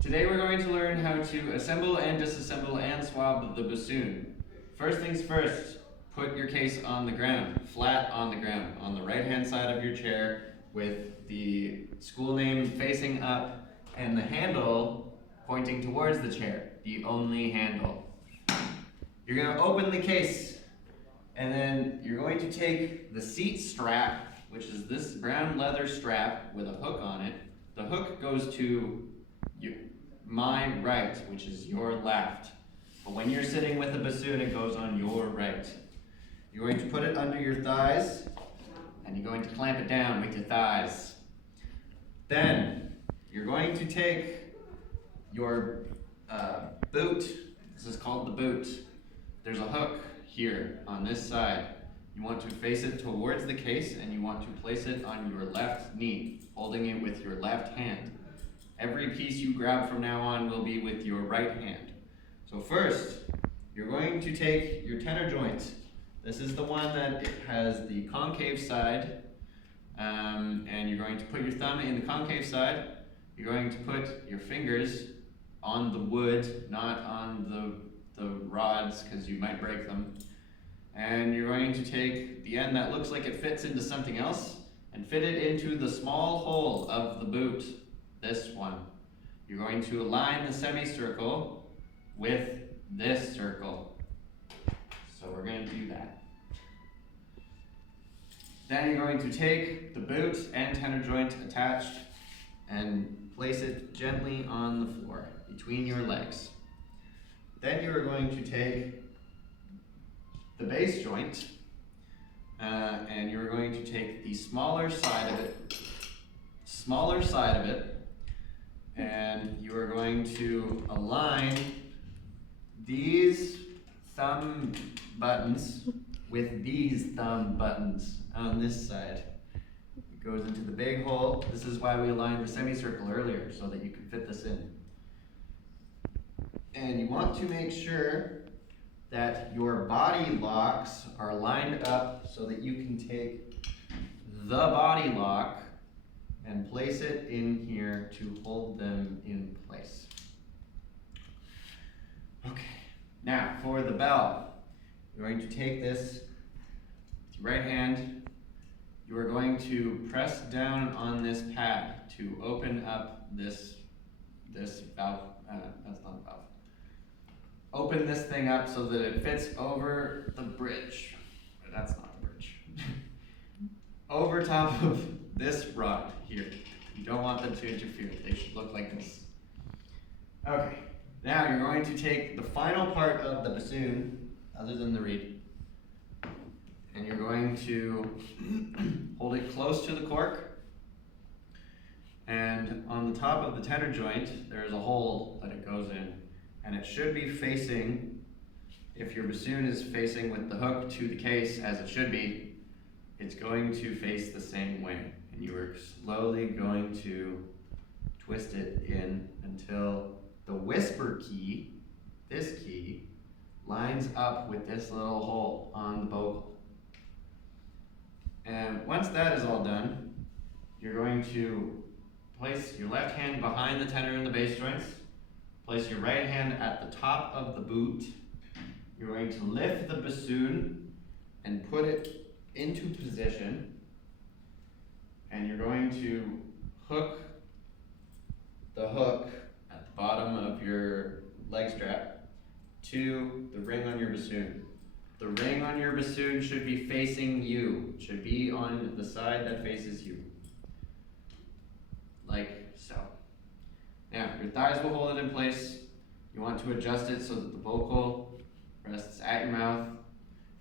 Today we're going to learn how to assemble and disassemble and swab the bassoon. First things first, put your case on the ground, flat on the ground, on the right hand side of your chair with the school name facing up and the handle pointing towards the chair, the only handle. You're going to open the case and then you're going to take the seat strap, which is this brown leather strap with a hook on it. The hook goes to my right, which is your left. But when you're sitting with a bassoon, it goes on your right. You're going to put it under your thighs, and you're going to clamp it down with your thighs. Then, you're going to take your boot. This is called the boot. There's a hook here on this side. You want to face it towards the case, and you want to place it on your left knee, holding it with your left hand. Every piece you grab from now on will be with your right hand. So first, you're going to take your tenor joint. This is the one that has the concave side, and you're going to put your thumb in the concave side. You're going to put your fingers on the wood, not on the rods, because you might break them. And you're going to take the end that looks like it fits into something else and fit it into the small hole of the boot. This one. You're going to align the semicircle with this circle. So we're going to do that. Then you're going to take the boot and tenor joint attached and place it gently on the floor between your legs. Then you are going to take the bass joint and you're going to take the smaller side of it, and you are going to align these thumb buttons with these thumb buttons on this side. It goes into the big hole. This is why we aligned the semicircle earlier, so that you can fit this in. And you want to make sure that your body locks are lined up so that you can take the body lock and place it in here to hold them in place. Okay, now for the bell, you're going to take this with your right hand. You are going to press down on this pad to open up this valve. That's not a valve. Open this thing up so that it fits over the bridge. That's not the bridge. Over top of this rod here. You don't want them to interfere. They should look like this. Okay, now you're going to take the final part of the bassoon, other than the reed, and you're going to hold it close to the cork. And on the top of the tenor joint, there's a hole that it goes in. And it should be facing, if your bassoon is facing with the hook to the case as it should be, it's going to face the same way. And you are slowly going to twist it in until the whisper key, this key, lines up with this little hole on the vocal. And once that is all done, you're going to place your left hand behind the tenor and the bass joints. Place your right hand at the top of the boot. You're going to lift the bassoon and put it into position. And you're going to hook the hook at the bottom of your leg strap to the ring on your bassoon. The ring on your bassoon should be facing you. It should be on the side that faces you. Like so. Now, your thighs will hold it in place. You want to adjust it so that the vocal rests at your mouth.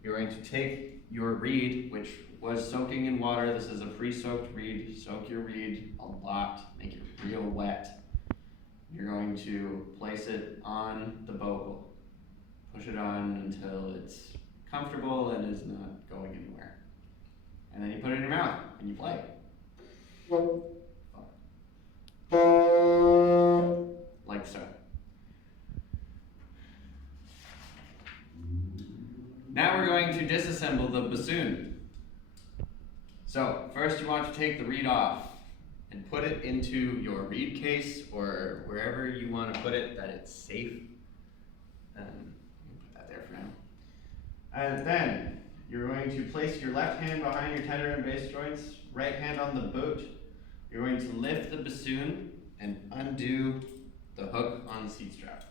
You're going to take your reed, which was soaking in water. This is a pre-soaked reed. Soak your reed a lot. Make it real wet. You're going to place it on the vocal. Push it on until it's comfortable and is not going anywhere. And then you put it in your mouth and you play. Like so. Now we're going to disassemble the bassoon. So first you want to take the reed off and put it into your reed case or wherever you want to put it that it's safe. Put that there for now. And then you're going to place your left hand behind your tenor and bass joints, right hand on the boot. You're going to lift the bassoon and undo the hook on the seat strap.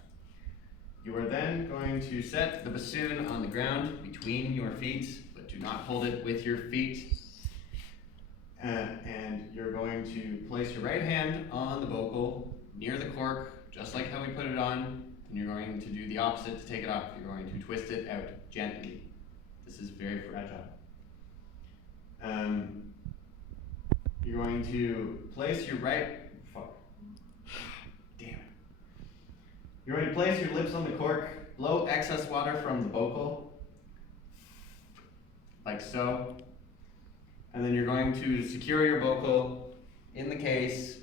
You are then going to set the bassoon on the ground between your feet, but do not hold it with your feet. And you're going to place your right hand on the vocal near the cork, just like how we put it on, and you're going to do the opposite to take it off. You're going to twist it out gently. This is very fragile. You're going to place your You're going to place your lips on the cork, blow excess water from the vocal, like so. And then you're going to secure your vocal in the case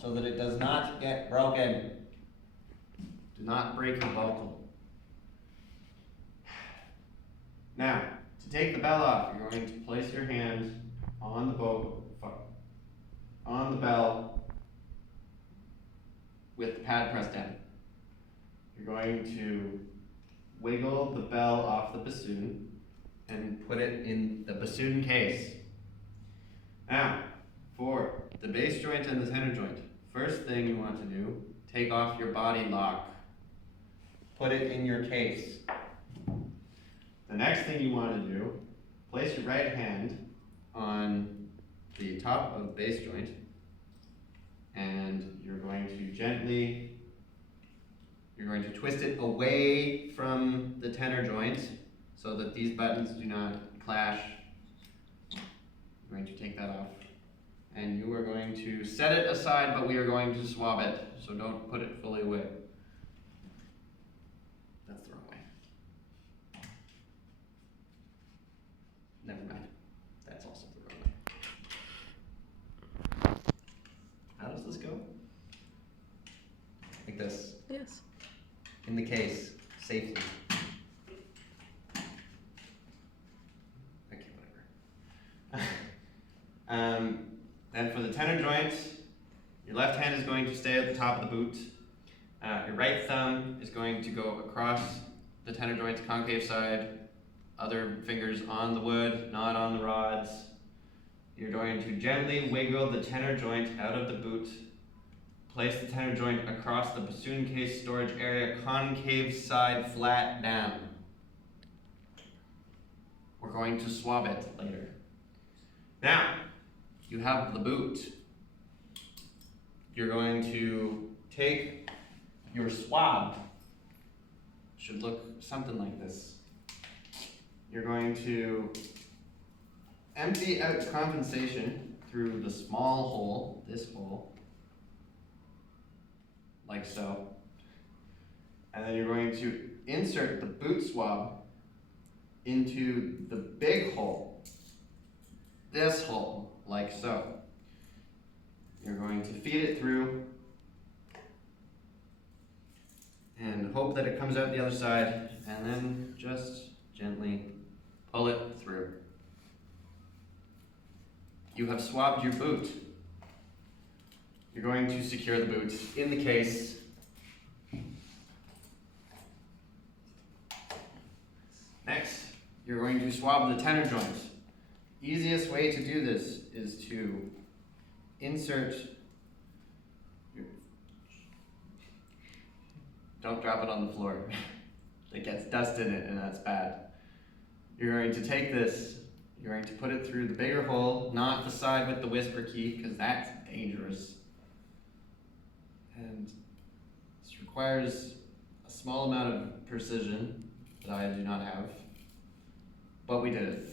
so that it does not get broken. Do not break your vocal. Now, to take the bell off, you're going to place your hand on the vocal, on the bell with the pad pressed down. You're going to wiggle the bell off the bassoon and put it in the bassoon case. Now, for the bass joint and the tenor joint, first thing you want to do, take off your body lock. Put it in your case. The next thing you want to do, place your right hand on the top of the bass joint, and you're going to twist it away from the tenor joint so that these buttons do not clash. You're going to take that off. And you are going to set it aside, but we are going to swab it, so don't put it fully away. That's the wrong way. Never mind. That's also the wrong way. How does this go? Like this. Yes. In the case, safely. Okay, whatever. Then for the tenor joint, your left hand is going to stay at the top of the boot. Your right thumb is going to go across the tenor joint's concave side. Other fingers on the wood, not on the rods. You're going to gently wiggle the tenor joint out of the boot. Place the tenor joint across the bassoon case storage area, concave side flat down. We're going to swab it later. Now, you have the boot. You're going to take your swab. Should look something like this. You're going to empty out compensation through the small hole, this hole, like so. And then you're going to insert the boot swab into the big hole, this hole, like so. You're going to feed it through and hope that it comes out the other side, and then just gently pull it through. You have swabbed your boot. You're going to secure the boot in the case. Next, you're going to swab the tenor joint. Easiest way to do this is to insert don't drop it on the floor. It gets dust in it and that's bad. You're going to take this, you're going to put it through the bigger hole, not the side with the whisper key, because that's dangerous. And this requires a small amount of precision that I do not have, but we did it,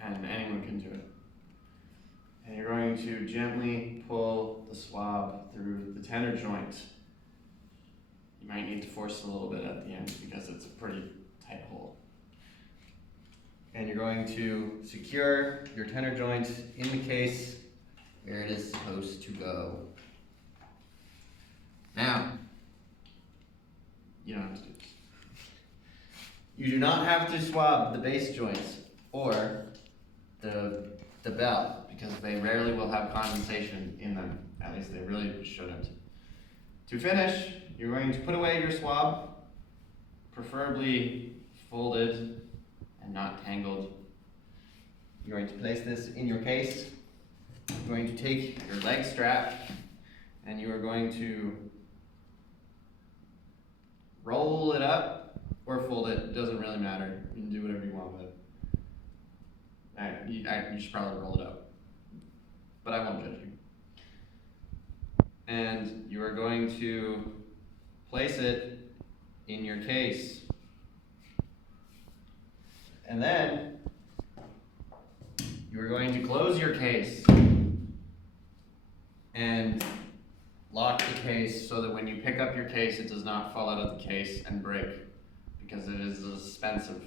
and anyone can do it. And you're going to gently pull the swab through the tenor joint. You might need to force it a little bit at the end because it's a pretty tight hole. And you're going to secure your tenor joint in the case where it is supposed to go. Now, you don't have to do this. You do not have to swab the bass joints or the bell because they rarely will have condensation in them. At least they really shouldn't. To finish, you're going to put away your swab, preferably folded and not tangled. You're going to place this in your case. You're going to take your leg strap and you are going to roll it up or fold it. It doesn't really matter. You can do whatever you want with it. You should probably roll it up, but I won't judge you. And you are going to place it in your case. And then you are going to close your case and lock the case so that when you pick up your case, it does not fall out of the case and break, because it is a suspensive